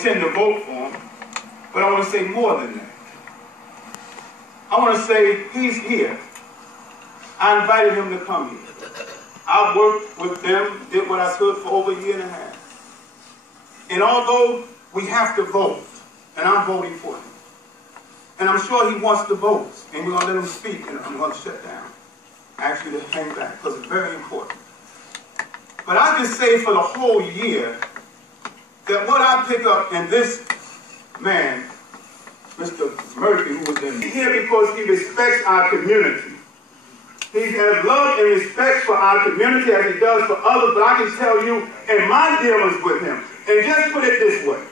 intend to vote for him, but I want to say more than that. I want to say he's here. I invited him to come here. I worked with them, did what I could for over a year and a half. And although we have to vote, and I'm voting for him, and I'm sure he wants to vote, and we're going to let him speak, and I'm going to shut down. Actually, to hang back, because it's very important. But I can say for the whole year that what I pick up in this man, Mr. Murphy, who was in here because he respects our community. He has love and respect for our community as he does for others, but I can tell you, in my dealings with him, and just put it this way.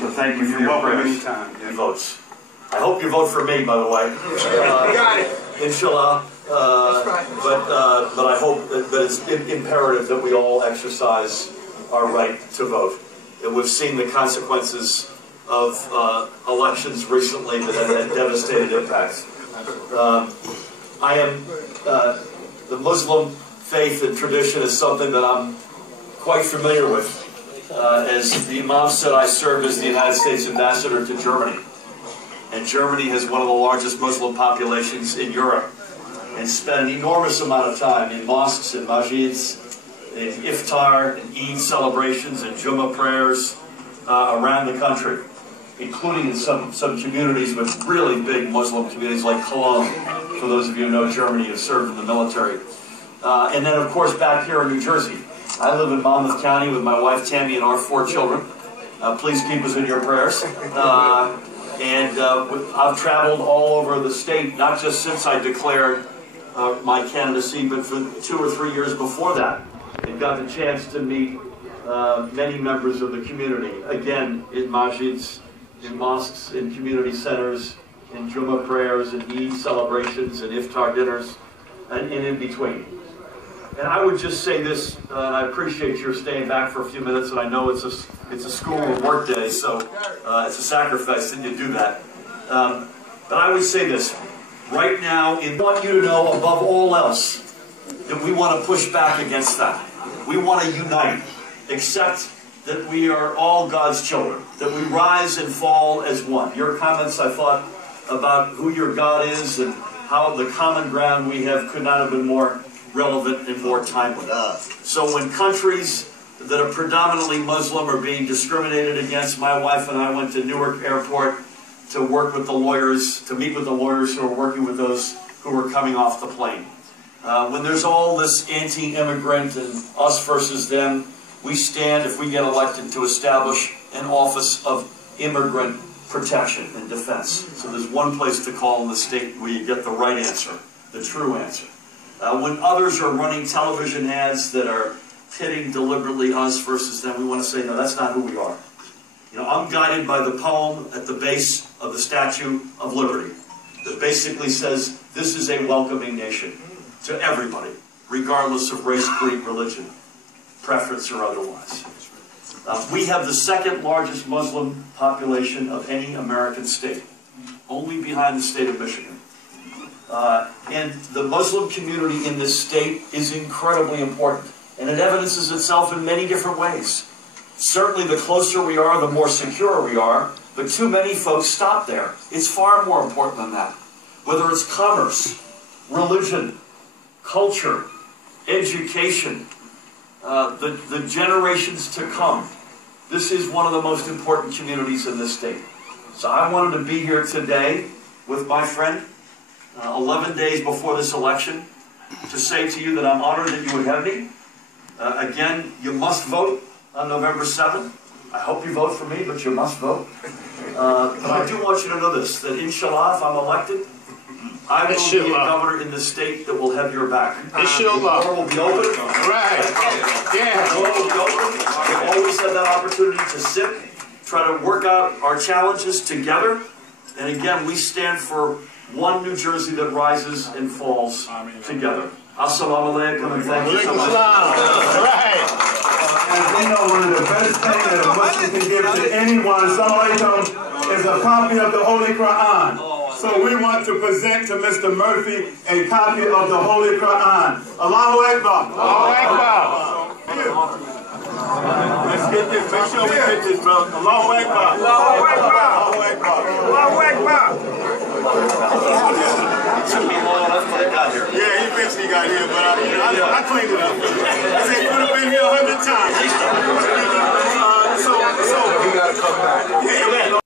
So thank you for your prayers and votes. I hope you vote for me, by the way. Inshallah. But I hope that it's imperative that we all exercise our right to vote. And we've seen the consequences of elections recently that have had devastating impacts. The Muslim faith and tradition is something that I'm quite familiar with. As the Imam said, I served as the United States ambassador to Germany. And Germany has one of the largest Muslim populations in Europe, and spent an enormous amount of time in mosques and masjids, in iftar and Eid celebrations and Jumah prayers around the country, including in some communities with really big Muslim communities like Cologne, for those of you who know Germany, have served in the military. And then, of course, back here in New Jersey. I live in Monmouth County with my wife Tammy and our 4 children. Please keep us in your prayers. I've traveled all over the state, not just since I declared my candidacy, but for 2 or 3 years before that, and got the chance to meet many members of the community, again, in masjids, in mosques, in community centers, in Jumah prayers, and Eid celebrations, and iftar dinners, and in between. And I would just say this, I appreciate your staying back for a few minutes, and I know it's a school and work day, so it's a sacrifice that you do that. But I would say this, right now, I want you to know above all else that we want to push back against that. We want to unite, accept that we are all God's children, that we rise and fall as one. Your comments, I thought, about who your God is and how the common ground we have could not have been more relevant and more timely. So when countries that are predominantly Muslim are being discriminated against, my wife and I went to Newark Airport to work with the lawyers, to meet with the lawyers who are working with those who are coming off the plane. When there's all this anti-immigrant and us versus them, we stand, if we get elected, to establish an office of immigrant protection and defense. So there's one place to call in the state where you get the right answer, the true answer. When others are running television ads that are pitting deliberately us versus them, we want to say, no, that's not who we are. You know, I'm guided by the poem at the base of the Statue of Liberty that basically says, this is a welcoming nation to everybody, regardless of race, creed, religion, preference, or otherwise. We have the second largest Muslim population of any American state, only behind the state of Michigan. And the Muslim community in this state is incredibly important, and it evidences itself in many different ways. Certainly the closer we are, the more secure we are, but too many folks stop there. It's far more important than that. Whether it's commerce, religion, culture, education, the generations to come. This is one of the most important communities in this state. So I wanted to be here today with my friend, 11 days before this election, to say to you that I'm honored that you would have me. Again, you must vote on November 7th. I hope you vote for me, but you must vote. But I do want you to know this, that inshallah, if I'm elected, I will be a governor in the state that will have your back. Inshallah. The door will be open. Right. Yeah. The door will be open. We've always had that opportunity to sit, try to work out our challenges together. And again, we stand for one New Jersey that rises and falls together. Assalamu alaikum, and thank you so much. Right. As we know, one of the best things that a Muslim can give to anyone, assalamu alaikum, is a copy of the Holy Qur'an. So we want to present to Mr. Murphy a copy of the Holy Qur'an. Allahu Akbar. Allahu Akbar. Let's get this. Make sure we get this, bro. Allahu Akbar. Allahu Akbar. Allahu Akbar. Allahu Akbar. Yeah, he eventually got here, but I cleaned it up. I said you would have been here 100 times. So you gotta come back. Yeah.